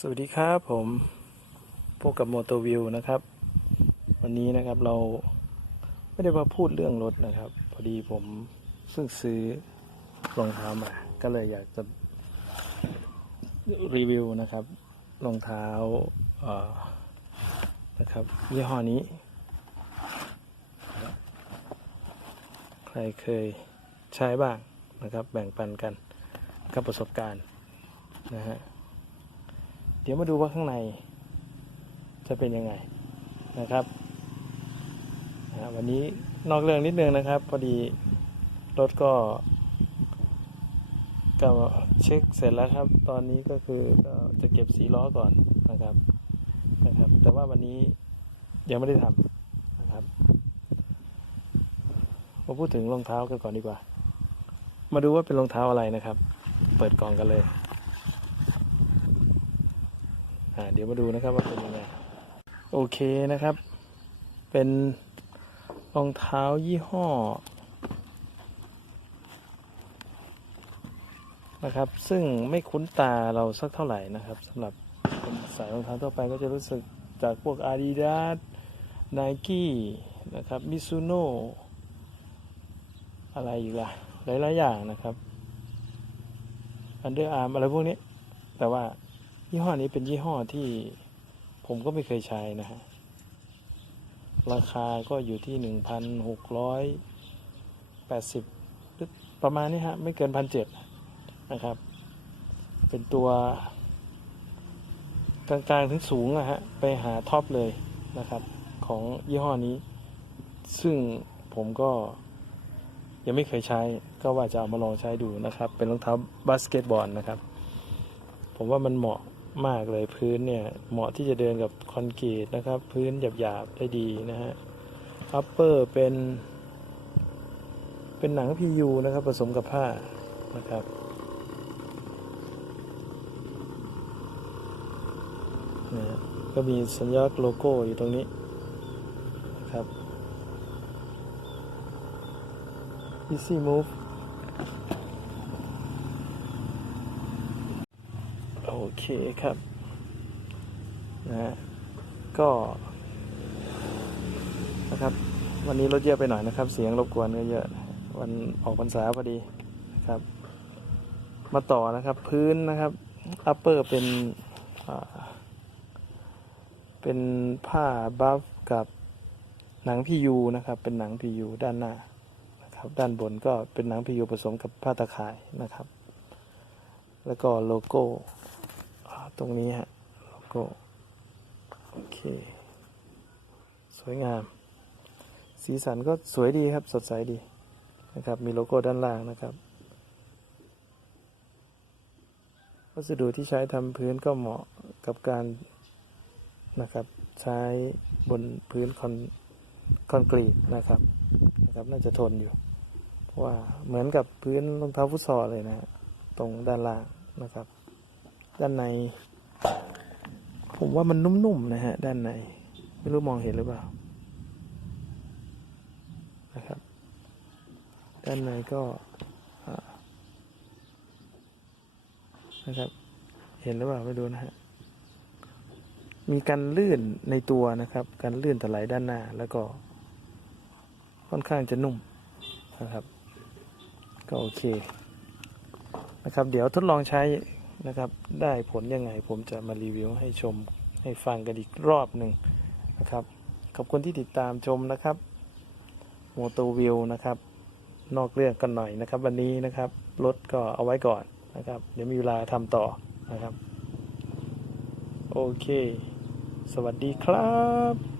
สวัสดีครับผมพบกับโมโตวิวนะครับ วันนี้นะครับเราไม่ได้มาพูดเรื่องรถนะครับ พอดีผมเพิ่งซื้อรองเท้ามา ก็เลยอยากจะรีวิวนะครับรองเท้าเอ่อนะครับยี่ห้อนี้ ใครเคยใช้บ้างนะครับ แบ่งปันกันกับประสบการณ์นะฮะ เดี๋ยวมาดูว่าข้างในจะเป็นยังไงนะครับวันนี้นอกเรื่องนิดนึงนะครับ พอดีรถก็ก็เช็คเสร็จแล้วครับ ตอนนี้ก็คือก็จะเก็บสีล้อก่อนนะครับนะครับ แต่ว่าวันนี้ยังไม่ได้ทำนะครับมาพูดถึงรองเท้ากันก่อนดีกว่า มาดูว่าเป็นรองเท้าอะไรนะครับ เปิดกล่องกันเลย อ่าเดี๋ยวมาดูนะครับว่าเป็นยังไงโอเคนะครับ เป็นรองเท้ายี่ห้อนะครับ ซึ่งไม่คุ้นตาเราสักเท่าไหร่นะครับสำหรับคนใส่รองเท้าทั่วไปก็จะรู้สึกจากพวก Adidas Nike นะครับ Mizuno อะไรอีกล่ะ หลาย ๆ อย่างนะครับ Underarm อะไรพวกนี้ แต่ว่า ยี่ห้อนี้เป็นยี่ห้อที่ผมก็ไม่เคยใช้นะฮะ ราคาก็อยู่ที่หนึ่งพันหกร้อยแปดสิบประมาณนี้ฮะ ไม่เกินพันเจ็ดนะครับ เป็นตัวกลางๆถึงสูงอะฮะ ไปหาท็อปเลยนะครับ ของยี่ห้อนี้ ซึ่งผมก็ยังไม่เคยใช้ ก็ว่าจะเอามาลองใช้ดูนะครับ เป็นรองเท้าบาสเกตบอลนะครับ ผมว่ามันเหมาะ มากเลยพื้นเนี่ย เหมาะที่จะเดินกับคอนกรีตนะครับ พื้นหยาบๆ ได้ดีนะฮะอัปเปอร์เป็น เป็นหนัง PU นะครับ ผสมกับผ้านะครับนะฮะก็มีสัญลักษณ์โลโก้อยู่ตรงนี้นะครับ Easy Move โอ เคครับนะฮะก็นะครับ วันนี้รถเยอะไปหน่อยนะครับ เสียงรบกวนก็เยอะวันออกพรรษาพอดีนะครับ มาต่อนะครับ พื้นนะครับอัปเปอร์เป็นเป็นผ้าบัฟกับหนังพียูนะครับ เป็นหนังพียูด้านหน้านะครับ ด้านบนก็เป็นหนังพียูผสมกับผ้าตะข่ายนะครับ แล้วก็โลโก้ ตรงนี้ฮะโลโก้โอเค สวยงาม สีสันก็สวยดีครับสดใสดีนะครับ มีโลโก้ด้านล่างนะครับ วัสดุที่ใช้ทำพื้นก็เหมาะกับการนะครับใช้บนพื้นคอนคอนกรีตนะครับนะครับ น่าจะทนอยู่ เพราะว่าเหมือนกับพื้นรองเท้าฟุตซอลเลยนะฮะตรงด้านล่างนะครับ ด้านใน ผมว่ามันนุ่มๆนะฮะ ด้านใน ไม่รู้มองเห็นหรือเปล่า นะครับ ด้านในก็นะครับ เห็นหรือเปล่าไม่รู้นะฮะ มีการลื่นในตัวนะครับ การลื่นถลายด้านหน้า แล้วก็ ค่อนข้างจะนุ่มนะครับ ก็โอเค นะครับ เดี๋ยวทดลองใช้ นะครับ ได้ผลยังไงผมจะมารีวิวให้ชมให้ฟังกันอีกรอบหนึ่งนะครับ ขอบคุณที่ติดตามชมนะครับโมโตวิวนะครับ นอกเรื่องกันหน่อยนะครับ วันนี้นะครับรถก็เอาไว้ก่อนนะครับ เดี๋ยวมีเวลาทำต่อนะครับ โอเค สวัสดีครับ